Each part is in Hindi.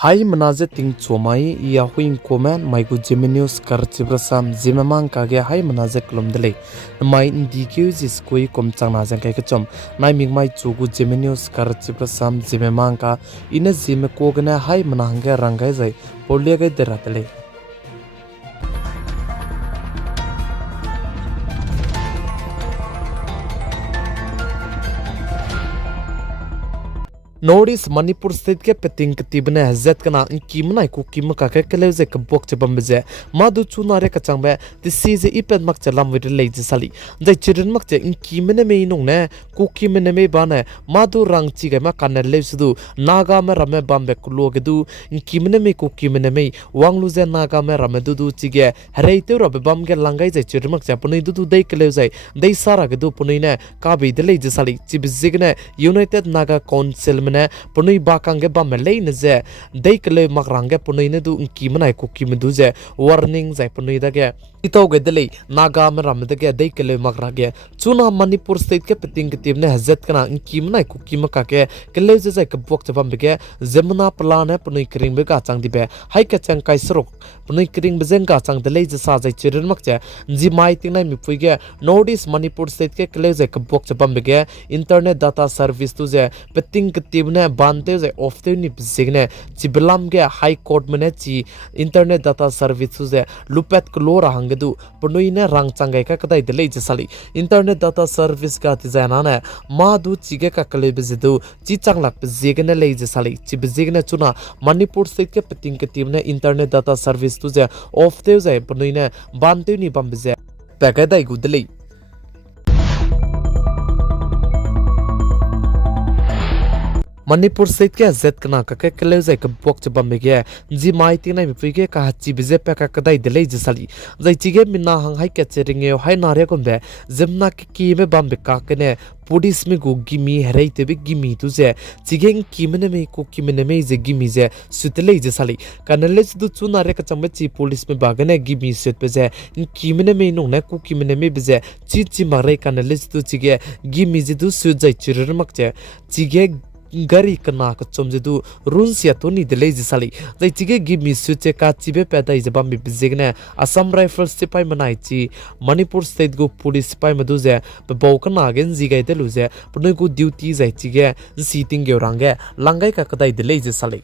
Hai menaze ting chomai ya huing komen mai gu Zeme news kar chibrasam Zeme mang kage hai menaze klom dele mai ndikyu jis koi kom changna jang kai kachom nai ming mai chu gu Zeme news kar chibrasam Zeme mang ka ina Zeme ko gna hai menangge rangai jai polya gai deratele Notice Manipur state ke peting ketibne hazat kana kimna ku kim ka ke keleze ke bok che bambe madu chunare ka changbe the size ipet mak chalam with leji sali the children mak che kimne me inong ne ku kimne me bane madu rang chi ga ma kanel le sudu naga me rame bambe kulo ge du kimne me ku kimne me wanglu je naga me rame du du chi ge hareite ro be bam ge langai je children mak cha punai du dei keleze dei sara ge du punai ne ka be de leji sali chi bizigne United Naga Council punui bakang ge bam lei ne je dei kle makrang ge punui ne du ki manai ku ki medu je warning jai punui da ge ito ge dele naga me ram de ge dei kle makra ge chuna Manipur state ke peting ke tim ne hazat kana ki manai ku ki maka ke kle je jai ke bok che bam be ge zemna plan ne punui kring be ga chang di be hai ka chang kai srok punui kring be jeng ga chang de le je sa jai chiren mak che ji mai ting nai mi pui ge notice Manipur state ke kle je ke bok che bam be ge internet data service tu je peting ke ne bante je ofte ni bisigne chibelam ge high court mane chi internet data service je lupet klo rahangdu punui ne rang changai ka kadai de leje sali internet data service ka ti jana ne ma du chige ka kale bizidu chi changlak bizigne leje sali chi bizigne chuna Manipur state ke peting ke team ne internet data service tu je ofte je punui ne bante ni bambize pakadai gudlei Manipur state ke zet kana ka ke keleze ke bok che bambe ge ji mai ti nai mi pui ka chi bize pe ka kadai de le jisali jai chi ge minna hang hai ke chering e hai na re kom be zemna ke ki me bambe ka ke ne police में गो गिमी हरे ते गिमी तुझे चिगेंग किमने में को किमने में जे गिमी जे सुतले जे साली कनले दु चुना रे कचम ची पुलिस में बागने गिमी सुत पे जे किमने में नो ने को किमने में बजे ची ची मारे कनले दु चिगे गिमी जे दु सु जै चिरर मकचे चिगे gari kana ka chomjedu runsia to ni delay jisali dai chige give me suche ka chibe peda is bam bizigne Assam Rifles sipai manai chi Manipur state go police sipai madu je bawkana gen jigai de luze punoi go duty jai chige sitting ge range langai ka kadai delay jisali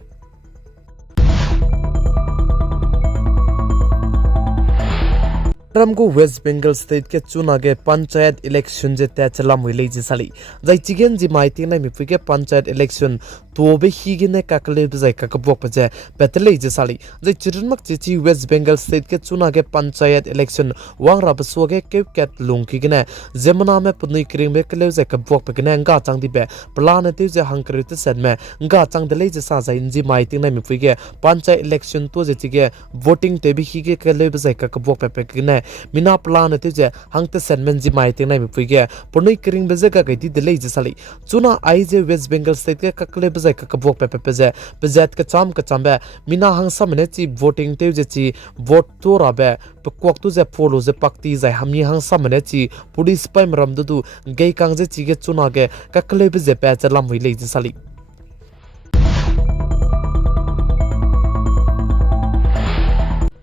Ramgo West Bengal state ke chuna ge panchayat election je ta chalam hui leji sali jai chigen ji maiti na mi phuge panchayat election to be higine ka kale jai ka bok pa je petle je sali jai chirun mak chi West Bengal state ke chuna ge panchayat election wang ra bso ge ke ket lung ki gene zemna me punui kring be kale je ka bok pa gene nga chang di be plan te je hangkri te set me nga chang de le je sa jai ji maiti na mi phuge panchayat election to je chige voting te bi hige kale jai ka bok pa gene mina plan te je hangte senmen ji mai te nai mi puige ponoi kring beze ka gaiti de lei je sali chuna ai je West Bengal state ke kakle beze ka bok pe pe je bezat ka chambe mina hang samne chi voting te je chi vote to rabe kwak tu je follow je pakti jai hamni hang samne chi police paim ram du gei kang je chi ge chuna ge kakle beze pe chalam hui lei je sali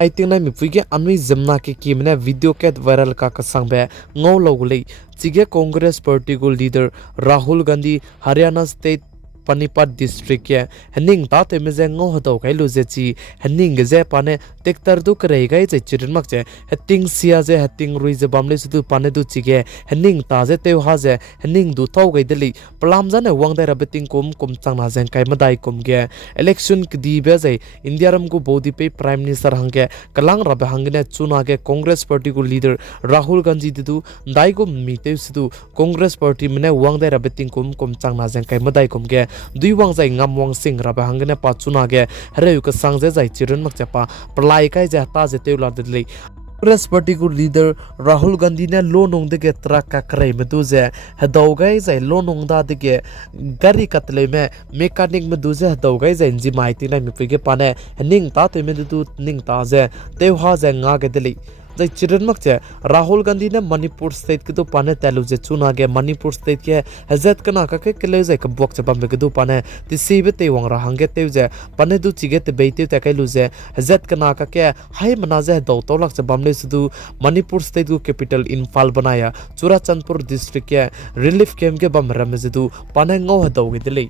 I think na mi puige anui zemna ke kimne video ket viral ka kasang be ngau logulei chige Congress party go leader Rahul Gandhi Haryana state Panipat district ke hening ta te me je ngo hodo kai lu je chi hening ge je pane tektar du krei gai je chirin mak je heting sia je heting rui je bamle su du pane du chi ge hening ta je te ha je hening du thau gai deli plam jane wang dai rabeting kom chang na jeng kai madai kom ge election ki di be je India ram go bodi pe prime minister hangge kalang rabe hangne chuna ge Congress party go leader Rahul Gandhi du dai go mi te su du Congress party mene wang dai rabeting kom chang na jeng kai madai kom ge duiwang jai ngamwang sing raba hangene pa chuna ge hare ka sangje jai chiren mak chapa plai kai ja ta je teula de Congress party ko leader Rahul Gandhi ne lo nong de ge tra ka krai me du je hadau gai jai lo nong da de ge gari katle me mechanic me du je hadau gai jai ji mai ti na mi pe ge pane ning ta te me du ning ta je te ha je nga ge de जै चिरन मक जे राहुल गांधी ने मणिपुर स्टेट के दो पाने तेलु जे चुना गे मणिपुर स्टेट के हजत कना का के ले जे कबोक चे बम के दो पाने तिसीबे ते वंग राहंगे ते जे पाने दु चिगे ते बेते ते के लु जे हजत कना का के हाय मनाजे दो तोलक चे बम ले सुदु मणिपुर स्टेट को कैपिटल इम्फाल बनाया चुराचंदपुर डिस्ट्रिक्ट के रिलीफ कैंप के बम रमजदु पाने ngau हदौ गे दिले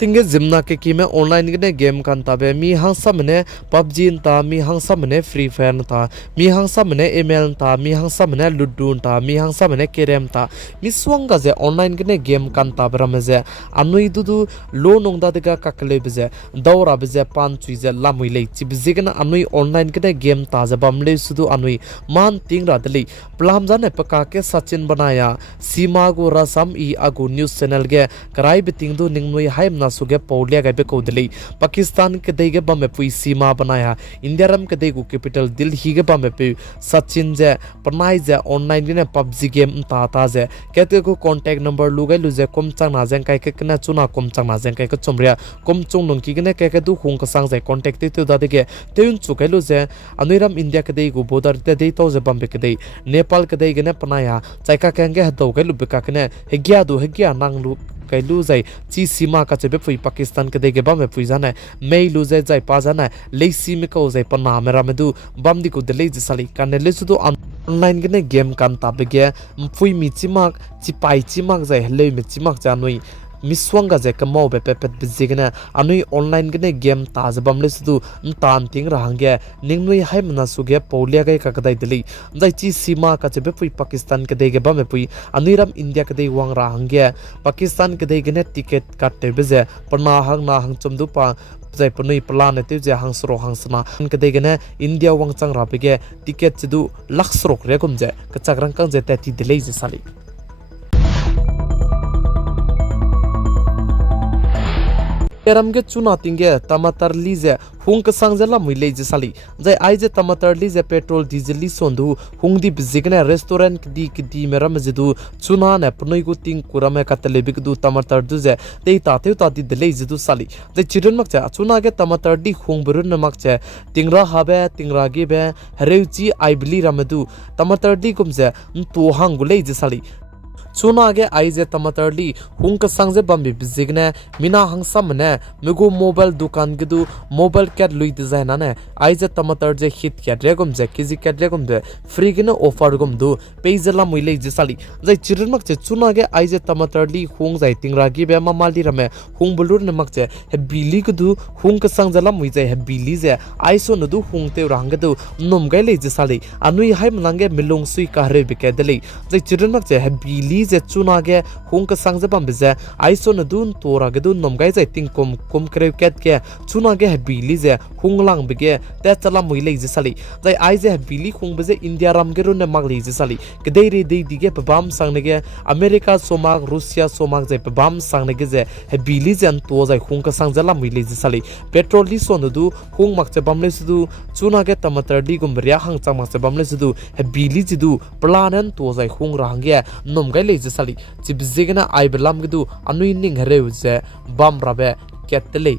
तिंगे जिमना के की में ऑनलाइन के गेम कान ताबे मी हांसा मने पबजी ता मी हांसा मने फ्री फायर ता मी हांसा मने एमएल ता मी हांसा मने लुडू ता मी हांसा मने केरेम ता मी स्वंगा जे ऑनलाइन के गेम कान ताबरा मजे अनुई दुदु लो नोंगदा देगा काकले बजे दौरा बजे पान चुइजे लामुइले चिबजिगना अनुई ऑनलाइन के गेम ता जे बमले सुदु अनुई मान तिंगरा दली प्लाम जाने पका के सचिन बनाया सीमा गो रसम ई आगु न्यूज़ चैनल के कराई बितिंग दु निंगनुई हाइम सुगे पौलिया गए कौदली पाकिस्तान के देगे बमे पुई सीमा बनाया इंडिया रम के देगु कैपिटल दिल्ली के बमे पे सचिन जे पनाई जे ऑनलाइन ने पबजी गेम ता जे केते को कांटेक्ट नंबर लुगे लुजे कम चांग ना जें काय के कना चुना कम चांग ना जें काय के चुमरिया कम चुंग नं की ने के दु हुंग का सांग जे कांटेक्ट ते दा देगे तेउन चुके लुजे अनुरम इंडिया के देगु बोदर ते दे तो जे बमे के दे नेपाल के देगे ने पनाया चाइका केंगे हदौ के लुबका के ने हेगिया नांग लु कैलू जाय ची सीमा का चबे फुई पाकिस्तान के देगे बम फुई जाना मेई लु जाय पा जाना लेसी में को जाय पना मेरा में दु बम दि को दले जसली काने ले सुदु ऑनलाइन के गेम कान ताबगे फुई मी चिमाक चिपाई चिमाक जाय ले में चिमाक जानोई मिस्वंगा जे कमो बे पे बिजिगना अनुई ऑनलाइन के गेम ताज बमले सुदु तान तिंग रहंगे निंगनुई हाय मना सुगे पौलिया गय का कदाई दिली जाय ची सीमा का चबे पुई पाकिस्तान के देगे बमे पुई अनुइरम इंडिया के दे वांग रहंगे पाकिस्तान के देगे ने टिकट काटे बेजे पना हंग ना हंग चमदु पा जाय पनुई प्लान ते जे हंसरो हंसना के देगे ने इंडिया वांग चंग राबेगे टिकट चदु लक्षरोक रे गुमजे कचाग्रंग कंग जे ते दिले जे साली केरम के चुना तिंगे टमाटर लीजे हुंक सांगजला मुइले जे साली जाय आइजे टमाटर लीजे पेट्रोल डीजल ली सोंदु हुंगदी बिजिगने रेस्टोरेंट दी मेरा मजदु चुना ने पनोई गु तिंग कुरामे कतले बिगदु टमाटर दुजे ता दी दले जदु साली जाय चिरन मकचा चुना के टमाटर दी हुंगबरु न मकचे तिंगरा हाबे तिंगरा गे बे हरेउची आइबली रमदु टमाटर दी कुमजे तो हांगुले जे साली चुना आगे आइजे टमाटर ली हुंक सांगजे बम्बी बिजिगने मिना हंसा मने मेगो मोबाइल दुकान गिदु मोबाइल कैट लुई डिजाइन ने आइजे टमाटर जे हिट कैट रेगम जे केजी कैट रेगम जे फ्री गिने ऑफर गम दु पेजला मुइले जिसाली जाय चिरनमक जे चुना आगे आइजे टमाटर ली हुंग जाय तिंगरा गी बे मामाली रमे हुंग बुलुर नमक जे हे बिली गदु हुंक सांगजला मुइजे हे बिली जे आइसो नदु हुंग ते रंग दु नम गाइले जिसाली अनुई हाय मनांगे मिलोंग सुई कहरे बिके दले जाय चिरनमक जे हे बिली जे चुना गे हुंक सांगजे बम बिजे आइसो नदुन तोरा गे दुन नमगाय जाय तिंग कोम करे केट के चुना गे हे बिली जे हुंगलांग बिगे ते चला मुइले जे साली जाय आइजे हे बिली हुंग बिजे इंडिया राम गे रुन मागली जे साली गदे रे दे दिगे बम सांगने गे अमेरिका सोमाग रूसिया सोमाग जे बम सांगने गे जे हे बिली जे अन तो जाय हुंक सांगजला मुइले जे साली पेट्रोल ली सोनदु हुंग मकचे बमले सुदु चुना गे टमाटर दी गुमरिया हंग चांग मकचे बमले सुदु हे बिली जिदु प्लानन तो जाय हुंग रहंगे नमगाय ले साली चिबजिगना आइबलाम गदु अनुई निंग हरेउ जे बम रबे केतले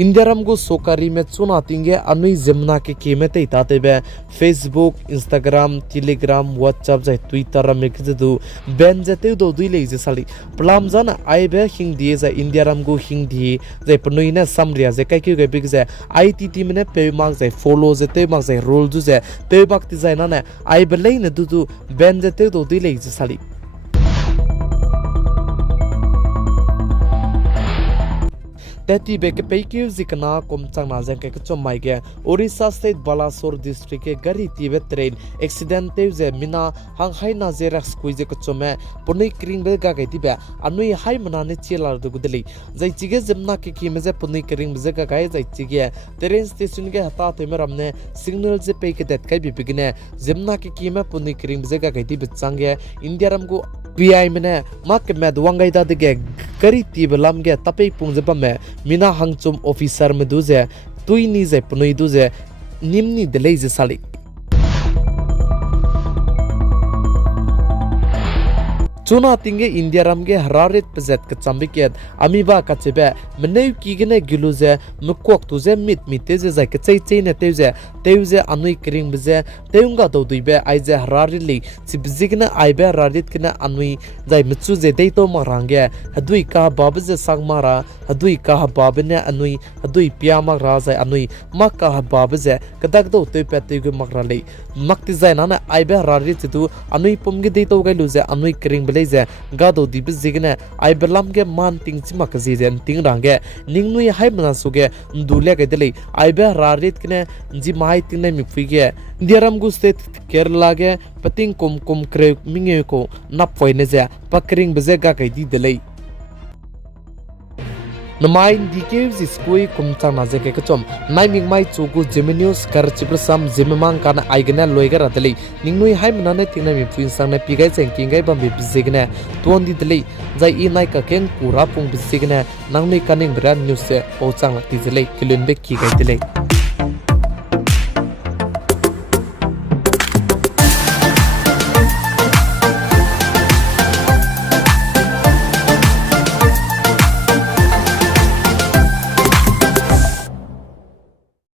इंडियारम को सोकारी में चुना तिंगे अनुई जमुना के कीमत इताते बे फेसबुक इंस्टाग्राम टेलीग्राम व्हाट्सएप जाय ट्विटर में किदु बेन जते दो दुइले जे साली प्लाम जाना आइबे हिंग दिए जा इंडियारम को हिंग दिए जे पनुई ने समरिया जे काय के बिग जे आईटीटी में पे मार्क जे फॉलो जते मार्क जे रोल जु जे पे बाक ति जाय ना ने आइबे ले ने दुदु बेन जते दो दुइले जे साली तेती बेके पेकिउ जिकना कोमचांग नाजंग के चोमाई के ओडिशा स्टेट बालासोर डिस्ट्रिक्ट के गरी तिबे ट्रेन एक्सीडेंट ते जे मिना हांग हाई ना जे रक्स कुइजे के चोमे पुनै क्रिंग बे गा गई तिबे अनुई हाई मनाने चेलार दु गुदली जै चिगे जमना के की मजे पुनै क्रिंग बे गा गाय जै चिगे ट्रेन स्टेशन के हता ते मरमने सिग्नल जे पे के देत kai बिबिगने जमना के की में पुनै क्रिंग बे गा गई तिबे चांगे इंडियारम को पीआई मने माक में दुवांगाई दा दगे गरी तिबलाम गे तपे पुंजबा में मिना हंगचुम ऑफिसर में दुजे तुइनी जे पुनुई दुजे निमनी दले जे साली Chuna tinge India ramge hararit pezet kacambiket amiba kachebe meneu kigene giluze mukok tuze miteze zai kachai ne teuze anui kring beze teunga dodibe aize hararili sibzigna aibe hararit kina anui zai mitsuze deito marange hadui ka babaze sangmara hadui ka babene anui hadui piama raza anui makka babaze kadakdo tepe tegu makrali makti zai nana aibe hararit tu anui pumge deito gailuze anui kring Malaysia gado di bezigna ai berlam ge man ting chima kazizen ting range ningnui hai mana suge ndule ge dele ai be rarit kne ji mai ting ne mipige diaram gu state Kerala ge pating kum kre minge ko nap foine je pakring bezega kai di dele Namai dikevs iskui kumchang naze ke kachom naiming mai chuku Zeme news kar chiprasam Zeme mang kana aigna loiga ratali ningnui hai manane tingna mi puin sang na pigai cheng kingai bam bi bisigna tondi dele zai I nai ka ken pura pung bisigna nangnui kaning brand news se ochang ti dele kilun be ki gai dele